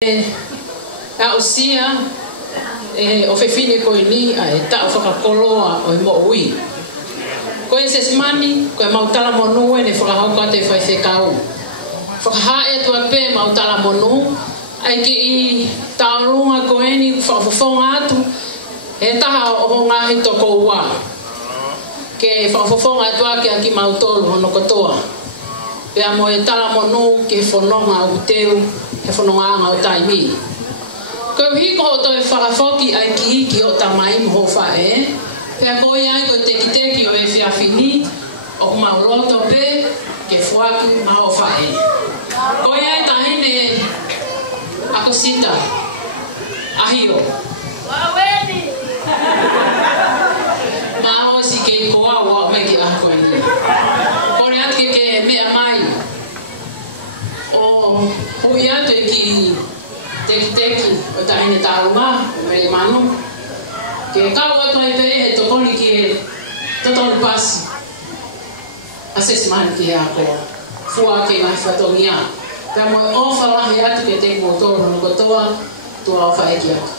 A usia o fefine ko ni ai ta o whakakoloa o i mo ui. Ko e se simani, ko e mautala monu e ne whakahauka te whai whekau. Whakahae tua pe mautala monu, ai ki i taurunga ko e ni whakafofonga atu, e taha o ngahi toko ua. Ke whakafofonga atua ke aki mautolu hono kotoa. Pea mo e tala monu ke whanonga o teu, he whanonga anga o taimi. Ko hiko o toi whakafoki ai ki hiki o tamai mo whae, pea ko iai ko teki teki o e whiawhini, o mauroto pe, ke whaku ma o whae. Ko iai tahine ako sita, ahio. Waweni! Ma o si ke koa o me ki ako ni. Ko ne atke ke mea mai, o hui atu e ki teki teki o tahine taruma, o mere manu. Ke kau atu ai pe e tokoni ki e totoni pasi. Ases mani ki e ako fua ke ngai whatongia. Pea mo e ofa lahi atu ke teki mo toro no kotoa, tua ofa eki atu.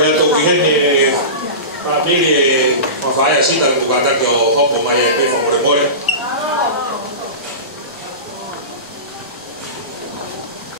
le to ki heni a mili ma faia sita le mukata ki o hopo mai e pe fa more more